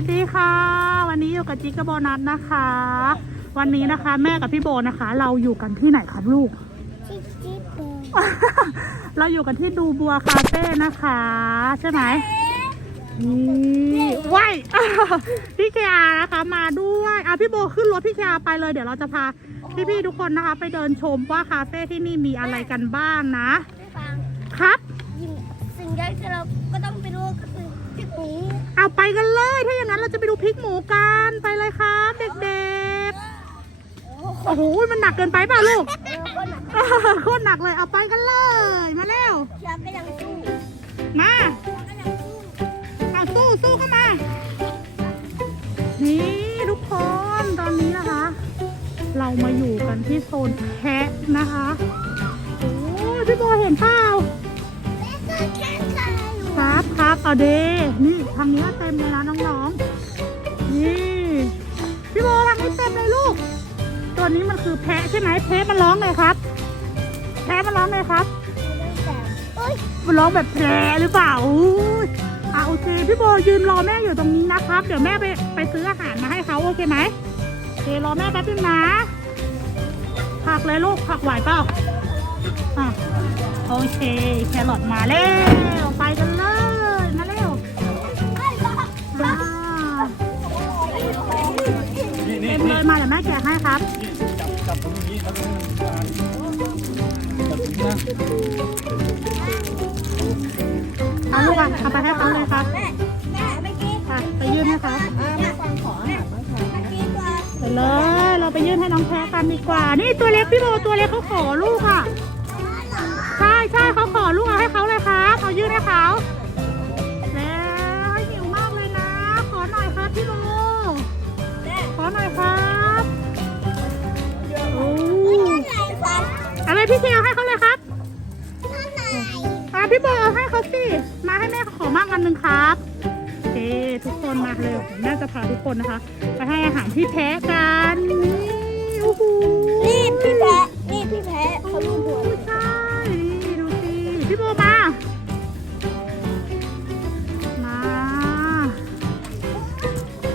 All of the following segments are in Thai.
ค่ะ วันนี้อยู่กับจิ๊กกับโบนัสนะคะ วันนี้นะคะแม่กับพี่โบนะคะ เราอยู่กันที่ไหนครับลูกจิ๊กจิ๊กเลยเราอยู่กันที่ดูบัวคาเฟ่นะคะ ใช่ไหมนี่ว้ายพี่เคอานะคะมาด้วยอะพี่โบขึ้นรถพี่เคอาไปเลยเดี๋ยวเราจะพาพี่ๆทุกคนนะคะ ไปเดินชมว่าคาเฟ่ที่นี่มีอะไรกันบ้างนะไม่ฟังครับยิ่งสิ่งแรกที่เราก็ต้อง เอาไปกันเลย ถ้าอย่างนั้นเราจะไปดูพริกหมูกันไปเลยครับเด็กๆ โอ้โห มันหนักเกินไปเปล่าลูกเออคนหนักโคตรหนักเลยเอาไปกันเลย มาเร็วเชือกก็ยังสู้มาเชือกก็ยังสู้เอาสู้สู้เข้ามา นี่ทุกคนตอนนี้นะคะ เรามาอยู่กันที่โซนแพะนะคะ โอ้ยพี่โบเห็นเปล่าแม่ก็แครับครับเอาเดนี่ทางนี้เต็มเลยนะน้องๆ นี่พี่โบทางนี้เต็มเลยลูก ตัวนี้มันคือแพะใช่ไหมแพะมันร้องเลยครับ แพะมันร้องเลยครับเอ้ยมันร้องแบบแผลหรือเปล่าอุ้ยอะโอเคพี่โบยืนรอแม่อยู่ตรงนี้นะครับ เดี๋ยวแม่ไปไปซื้ออาหารมาให้เขาโอเคไหมโอเครอแม่แป๊บนึงนะผักเลยลูกผักไหวเปล่าอะโอเค แครอทมาแล้ว ไปกันเลย เต็นี่มเลยมาเดี๋ยวแม่แกะให้ครับ จับจับตรงนี้แล้วก็จับตรงนี้นะเอาลูกอะเอาไปให้เขาเลยครับแม่แม่เมื่อกี้ไปไปยื่นให้เขาแม่ฟังขออาหารบ้างค่ะเมื่อกี้ตัวไปเลย เราไปยื่นให้น้องแพ้กันดีกว่า นี่ตัวเล็กพี่โบตัวเล็กเขาขอลูกอะ ใช่ใช่เขาขอลูกเอาให้เขาเลยครับเอายื่นให้เขา พี่เทียวให้เขาเลยครับท่านไหนอะพี่โบเอาให้เขาสิ มาให้แม่ขอมากอันหนึ่งครับโอเคทุกคนมาเลยแม่จะพาทุกคนนะคะ ไปให้อาหารพี่แพ้กันนี่โอ้โหนี่พี่แพ้นี่พี่แพ้เขาลูกหัวใช่นี่ดูสิพี่โบมา มา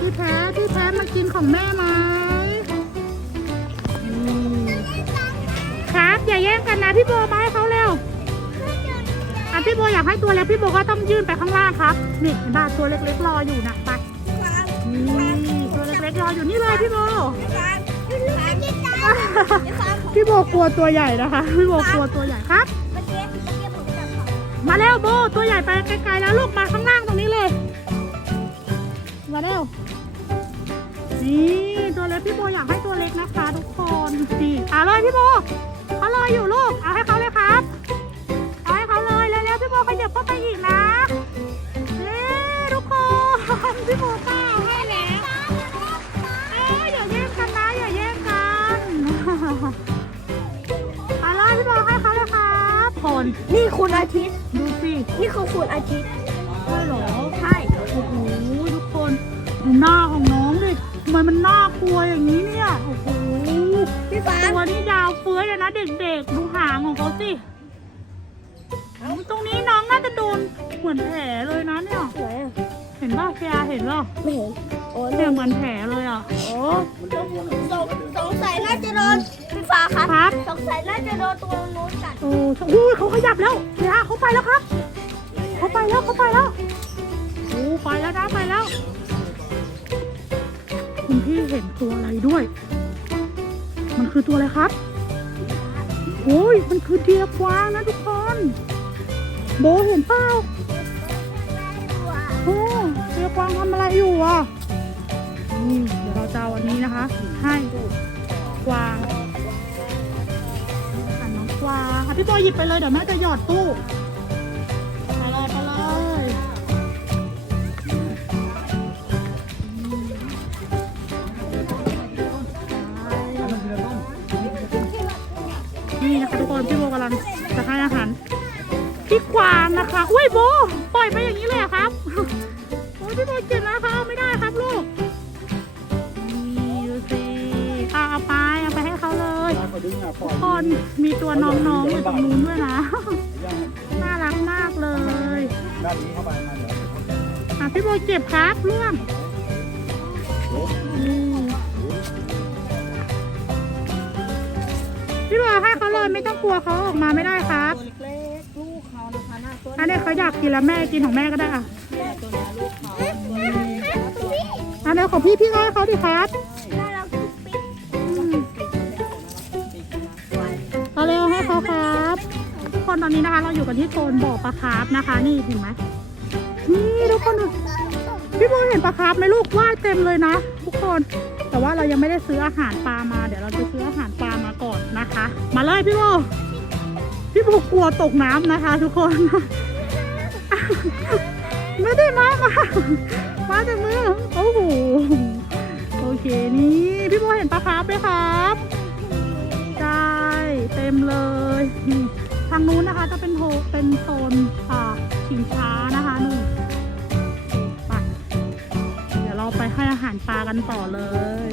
พี่แพ้พี่แพ้มากินของแม่ กันนะพี่โบมาให้เขาเร็วอะพี่โบอยากให้ตัวเล็กพี่โบก็ต้องยื่นไปข้างล่างครับ นี่เห็นป่ะตัวเล็กๆรออยู่นะไปฟังนี่ตัวเล็กๆรออยู่นี่เลยพี่โบฟังพี่ฟังพี่ตาพี่ฟังพี่โบกลัวตัวใหญ่นะคะพี่โบกลัวตัวใหญ่ครับเมื่อกี้เมื่อกี้ผมจับเขามาแล้วโบตัวใหญ่ไปไกลๆแล้วลูกมาข้างล่างตรงนี้เลย มาเร็วนี่ตัวเล็กพี่โบอยากให้ตัวเล็กนะคะ ทุกคนนี่เอาเลยพี่โบ เขารออยู่ลูก เอาให้เขาเลยครับเอาให้เขาเลยเร็วๆพี่โบขยับเข้าไปอีกนะเร็วทุกคนพี่โบเป้าให้แล้วเอ้ยอย่าแย่งกันนะอย่าแย่งกันเอาเลยพี่โบให้เขาเลยครับคนนี่คุณอาทิตย์ ดูสินี่คือคุณอาทิตย์ใช่เหรอใช่โอ้โหทุกคนดูหน้าของน้องดิทำไมมันน่ากลัวอย่างนี้ เลยนะเด็กๆ ดูหางของเขาสิอุ๊ยตรงนี้น้องน่าจะโดนเหมือนแผลเลยนะเนี่ย ไหนอะเห็นป่ะเคียเห็นป่ะไม่เห็นโอ้เนี่ยเหมือนแผลเลยอะโอ้สงสงสัยน่าจะโดนพี่ฟ้าครับครับสงสัยน่าจะโดนตัวนู้นกัดโอ้โหเขาขยับแล้วเคียเขาไปแล้วครับ เขาไปแล้วเขาไปแล้วโอ้ไปแล้วนะไปแล้ว คุณพี่เห็นตัวอะไรด้วย มันคือตัวอะไรครับ โอ้ยมันคือเดียกวางนะทุกคน โบเห็นเปล่าโอ้เดียกวางทำอะไรอยู่อะนี่เดี๋ยวเราจะเอาอันนี้นะคะ ให้กวางอันน้องกวางอะพี่โบหยิบไปเลยเดี๋ยวแม่จะหยอดตู้ คนพี่โบกำลังจะให้อาหารพี่กวางนะคะอุ้ยโบปล่อยไปอย่างนี้เลยเหรอครับโอ้ยพี่โบเจ็บนะคะเอาไม่ได้ครับลูกนี่ดูสิเอาเอาไปเอาไปให้เขาเลยทุกคนมีตัวน้องๆอยู่ตรงนู้นด้วยนะ น่ารักมากเลยด้านนี้เข้าไปมาเดี๋ยวอะพี่โบเจ็บครับล่วง พี่บอกให้เขาเลยไม่ต้องกลัวเขาออกมาไม่ได้ครับ ตัวเล็กๆลูกเขานะคะหน้าตัวอันนี้เขาอยากกินแล้วแม่กินของแม่ก็ได้อะเนี่ยตัวเนี้ยลูกเขาตัวเล็กๆแล้วตัวอันนี้ของพี่พี่ก็ให้เขาดิครับน่ารักทุกปิ๊กอืมเอาเร็วให้เขาครับ ทุกคนตอนนี้นะคะ เราอยู่กันที่โซนบ่อปลาคาร์ฟนะคะ นี่เห็นไหมนี่ทุกคนดูพี่โบเห็นปลาคาร์ฟไหมลูกว่ายเต็มเลยนะ ทุกคนแต่ว่าเรายังไม่ได้ซื้ออาหารปลามา เดี๋ยวเราจะซื้ออาหารปลามาก่อ นะคะ มาเลยพี่โบพี่โบกลัวตกน้ำนะคะ ทุกคน ไม่ได้มามามาจากมือโอ้โหโอเคนี่พี่โบเห็นปลาคาร์ฟไหมครับใช่เต็มเลยดีทางนู้นนะคะจะเป็นโทเป็นโซนอ่าชิงช้านะคะนู่นไปเดี๋ยวเราไปให้อาหารปลากันต่อเลย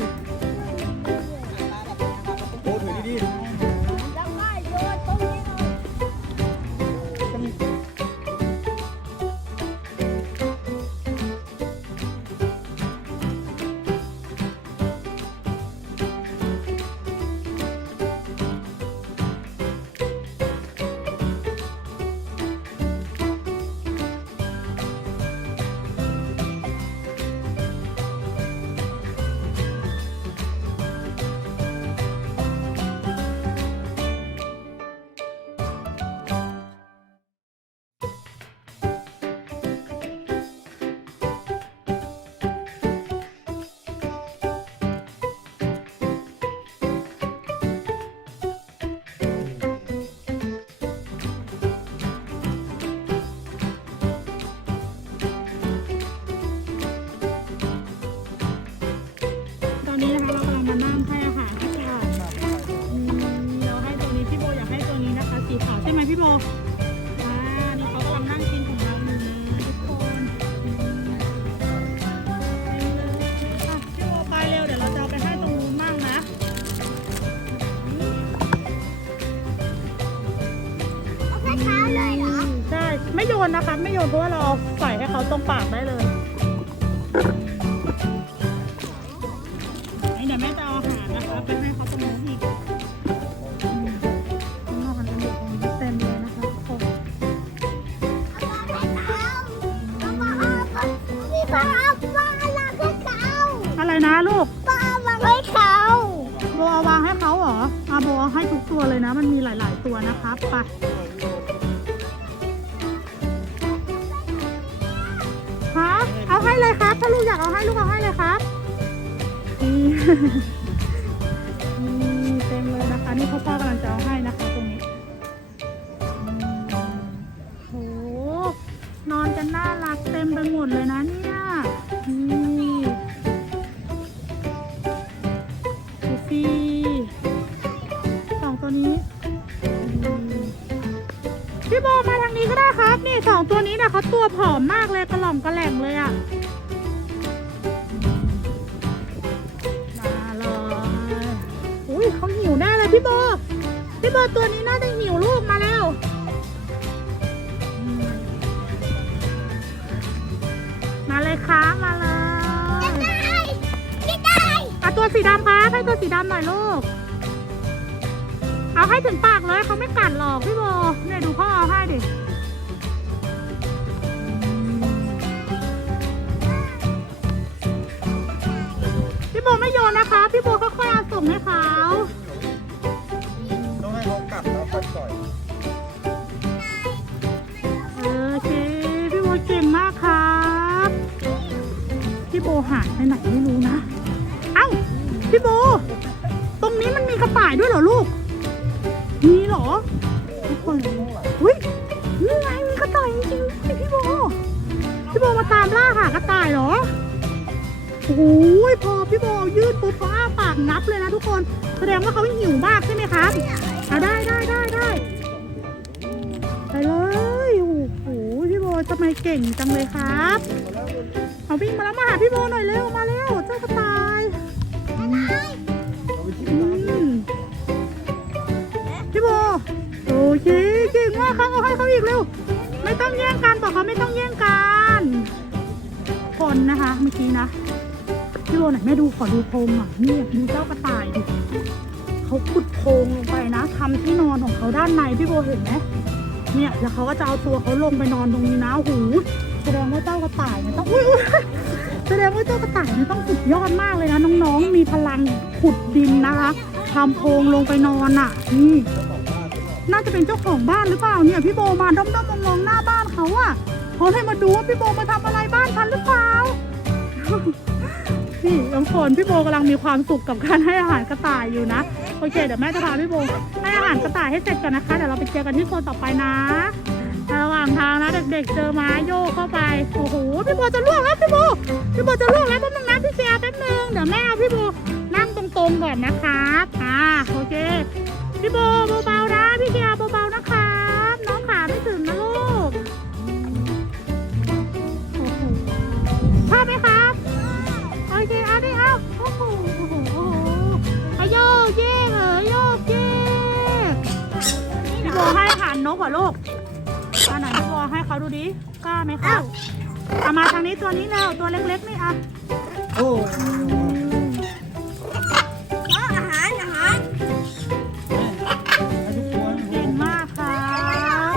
นนะคะ ไม่โยนเพราะว่าเราเอาใส่ให้เขาตรงปากได้เลยนี่เดี๋ยวแม่จะเอาอาหารนะคะไปให้เขาตรงนู้นอีกอืมข้างนอกมันเป็นเด็กตรงนี้เต็มเลยนะคะทุกคนเอาแค่เท้าเอามาเอามีปลาเอาปลาละแค่เท้าอะไรนะลูกปลามาให้เขาโบเอาวางให้เขาเหรออาโบเอาให้ทุกตัวเลยนะ มันมีหลาย ๆ ตัวนะครับไป ให้เลยครับ ถ้าลูกอยากเอาให้ลูกเอาให้เลยครับนี่นี่เต็มเลยนะคะ นี่พ่อพ่อกำลังจะเอาให้ นี้นะเขาตัวผอมมากเลยกระหล่องกระแหล่งเลยอะมาเลยอุ้ยเขาหิวแน่เลยพี่โบพี่โบตัวนี้น่าจะหิวลูกมาแล้วมมาเลยครับมาเลยไม่ได้เอาตัวสีดำครับให้ตัวสีดำหน่อยลูก เอาให้ถึงปากเลยเขาไม่กัดหรอกพี่โบเนี่ยดูพ่อเอาให้ดิ โบไม่โยนนะคะ พี่โบค่อยๆเอาส่งให้เขาๆต้องให้เขากัดแล้วค่อยปล่อยโอเค พี่โบเก่งมากครับพี่โบหายไปไหนไม่รู้นะ เอ้า พี่โบ ตรงนี้มันมีกระต่ายด้วยเหรอลูก มีเหรอ ทุกคนอุ้ยนี่ไงมีกระต่ายจริงๆด้วยพี่โบ พี่โบมาตามล่าหากระต่ายเหรอ โอ้ยพอพี่โบยืดปุ๊บเขาอ้าปากงับเลยนะทุกคน แสดงว่าเขาหิวมากใช่ไหมครับเอาได้ได้ได้ได้ไปเลยโอ้โหพี่โบทำไมเก่งจังเลยครับ เอาวิ่งมาแล้วมาหาพี่โบหน่อยเร็วมาเร็วเจ้ากระต่ายอืมพี่โบโอเคเก่งมากครับเอาให้เขาอีกเร็วไม่ต้องแย่งกันบอกเขาไม่ต้องแย่งกันคนนะคะเมื่อกี้นะ พี่โบไหนแม่ดูขอดูโพรงหน่อยนี่ดูเจ้ากระต่ายดิเขาขุดโพรงลงไปนะทำที่นอนของเขาด้านในพี่โบเห็นไหมเนี่ยแล้วเขาก็จะเอาตัวเขาลงไปนอนตรงนี้นะหูแสดงว่าเจ้ากระต่ายเนี่ยต้องอุ้ยแสดงว่าเจ้ากระต่ายเนี่ยต้องสุดยอดมากเลยนะน้องๆ มีพลังขุดดินนะคะทำโพรงลงไปนอนอะนี่น่าจะเป็นเจ้าของบ้านหรือเปล่าเนี่ยพี่โบมาด้อมๆมองๆหน้าบ้านเขาอะเขาให้มาดูว่าพี่โบมาทำอะไรบ้านฉันหรือเปล่า นี่น้องฝนพี่โบกำลังมีความสุขกับการให้อาหารกระต่ายอยู่นะ โอเค เดี๋ยวแม่จะพาพี่โบให้อาหารกระต่ายให้เสร็จก่อนนะคะ เดี๋ยวเราไปเจอกันที่โซนต่อไปนะ ระหว่างทางนะเด็กๆเจอม้าโยกเข้าไป โอ้โห พี่โบจะล่วงแล้วพี่โบ พี่โบจะล่วงแล้วแป๊บนึงนะพี่เชียร์แป๊บนึง เดี๋ยวแม่เอาพี่โบนั่งตรงๆก่อนนะคะอ่า โอเค พี่โบเบาๆนะพี่เชียร์เบาๆนะ อาหารนกเหรอลูกอันไหนพี่โบให้เขาดูดิกล้าไหมครับเอามาทางนี้ตัวนี้แล้วตัวเล็กๆนี่อะโอ้อาหารอาหารให้ทุกตัวเก่งมากครับ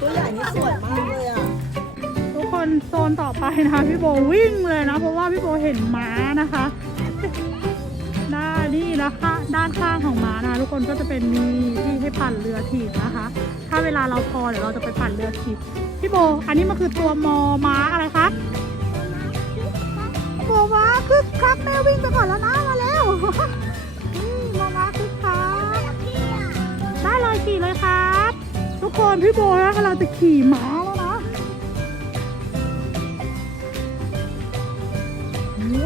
ตัวใหญ่นี่สวยมากเลยอะทุกคนโซนต่อไปนะคะพี่โบวิ่งเลยนะ เพราะว่าพี่โบเห็นม้านะคะด้านนี่นะคะด้านข้างของม้านะคะทุกคนก็จะเป็นมีที่ให้ปั่นเรือถีบนะคะถ้าเวลาเราพอเดี๋ยวเราจะไปปั่นเรือถีบพี่โบ อันนี้มันคือตัวมอม้าอะไรครับโบม้าคึกคักแม่วิ่งไปก่อนแล้วนะมาแล้วนี่มอม้าคึกคักได้เลยขี่เลยครับ ทุกคนพี่โบนะกำลังจะขี่ม้าแล้วนะ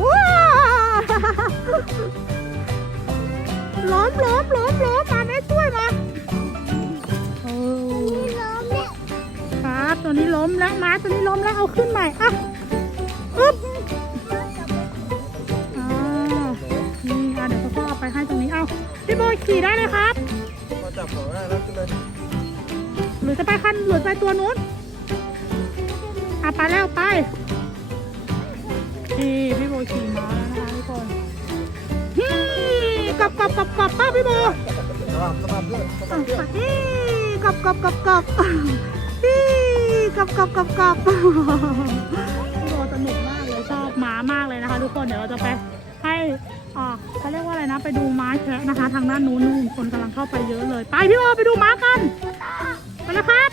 ว้าวล้มล้มล้มล้มมาแม่ช่วยมา ตัวนี้ล้มแล้วม้าตัวนี้ล้มแล้วเอาขึ้นใหม่อะอึ๊บอ่านี่อะเดี๋ยวพ่อเอาไปให้ตรงนี้เอาพี่โบขี่ได้เลยครับมาจับของได้แล้วขึ้นเลยหรือจะไปคันหรือไปตัวนู้นอะไปแล้วไปนี่พี่โบขี่ม้าแล้วนะคะทุกคนฮี่กลับกลับกลับกลับป้าพี่โบสลับสลับด้วยสลับด้วยฮี่กลับกลับกลับกลับฮี่ กลับกลับกลับกลับพี่โบสนุกมากเลยชอบม้ามากเลยนะคะ ทุกคนเดี๋ยวเราจะไปให้อ่าเขาเรียกว่าอะไรนะ ไปดูม้าแคะนะคะ ทางด้านนู้นนู่นคนกำลังเข้าไปเยอะเลย ไปพี่โบไปดูม้ากันไปเลยครับ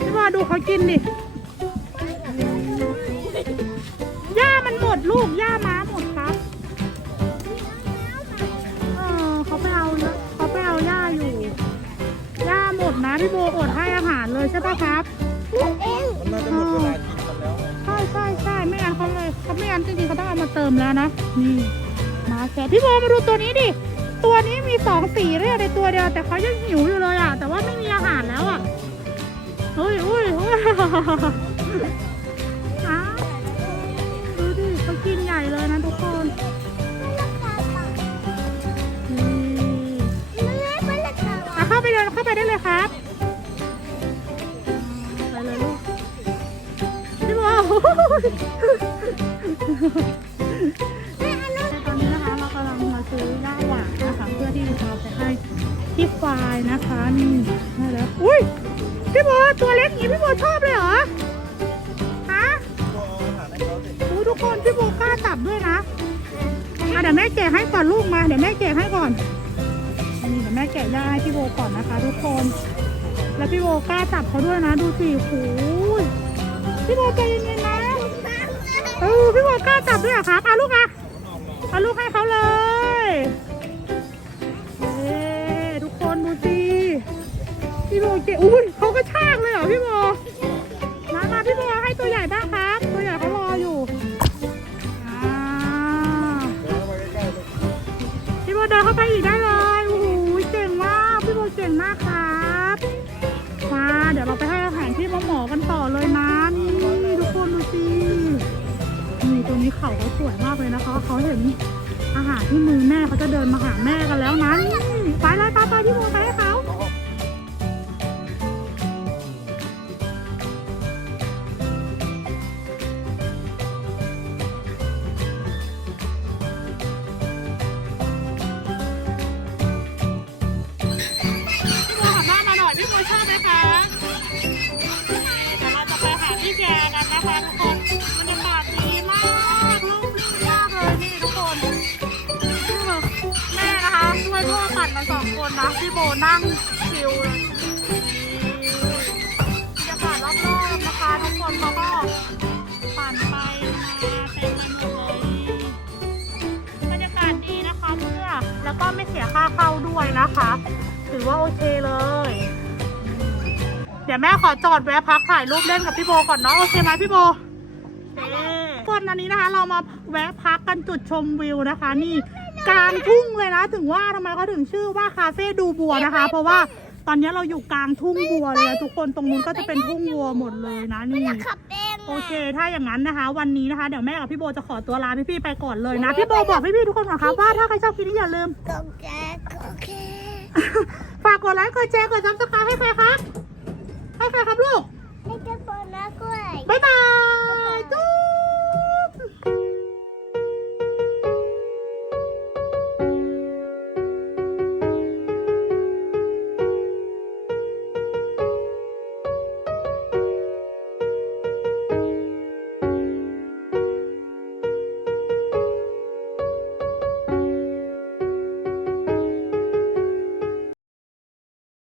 พี่บอดูเขากินดิหญ้ามันหมดลูกหญ้าม้าหมดครับเออเขาไปเอาแล้วเขาไปเอาหญ้าอยู่หญ้าหมดนะพี่โบอดให้ ใช่ปะครับเองมันน่าจะหมดเวลากินมันแล้วไงใช่ใช่ใช่ไม่งั้นเขาเลยเขาไม่งั้นจริงๆเขาต้องเอามาเติมแล้วนะนี่มาแกะพี่โบมาดูตัวนี้ดิตัวนี้มีสองสีเรียกในตัวเดียวแต่เขายังหิวอยู่เลยอะ แต่ว่าไม่มีอาหารแล้วอะอุ้ยอุ้ยอุ้ยอ้าวดูดิเขากินใหญ่เลยนะทุกคนนี่อะเข้าไปเลยเข้าไปได้เลยครับ ตอนนี้นะคะเรากำลังมาซื้อย่าหวานนะคะเพื่อที่จะเอาไปให้ที่ควายนะคะนี่ได้แล้วอุ้ยพี่โบตัวเล็กอย่างนี้พี่โบชอบเลยเหรอฮะอู้ทุกคนพี่โบกล้าจับด้วยนะอะเดี๋ยวแม่แกให้ก่อนลูกมาเดี๋ยวแม่แกให้ก่อนนี่เดี๋ยวแม่แกะได้ให้พี่โบก่อนนะคะ ทุกคน แล้วพี่โบกล้าจับเขาด้วยนะดูสิโอ้ยพี่โบใจเย็นๆนะ เออพี่โบกล้าจับด้วยเหรอครับเอาลูกอะเอาลูกให้เขาเลยเอ๊ทุกคนดูสิพี่โบเก่งอุ้ยเขาก็ชากเลยเหรอพี่โบมามาพี่โบให้ตัวใหญ่บ้างค่ะ เขาเห็นอาหารที่มือแม่เขาจะเดินมาหาแม่กันแล้วนะนี่ไปแล้ว พี่โบนั่งชิวเลยบรรยากาศรอบๆนะคะทุกคนเขาก็ปั่นไปมาเต็มไปหมดเลยบรรยากาศดีนะคะเพื่อแล้วก็ไม่เสียค่าเข้าด้วยนะคะ ถือว่าโอเคเลย เดี๋ยวแม่ขอจอดแวะพักถ่ายรูปเล่นกับพี่โบก่อนเนาะโอเคไหมพี่โบโอเคคนอันนี้นะคะ เรามาแวะพักกันจุดชมวิวนะคะ นี่ กลางทุ่งเลยนะ ถึงว่าทำไมเขาถึงชื่อว่าคาเฟ่ดูบัวนะคะ เพราะว่าตอนนี้เราอยู่กลางทุ่งบัวเลยนะทุกคนตรงนู้นก็จะเป็นทุ่งบัวหมดเลยนะนี่ขับเองโอเค ถ้าอย่างนั้นนะคะ วันนี้นะคะ เดี๋ยวแม่กับพี่โบจะขอตัวลาพี่ๆไปก่อนเลยนะ พี่โบบอกพี่ๆทุกคนก่อนครับว่าถ้าใครชอบคลิปนี้อย่าลืมโอเคโอเคฝากกดไลค์กดแชร์กดซับสไครต์ให้ใครครับให้ใครครับลูกให้เจ้าบอลนะกล้วยบ๊ายบาย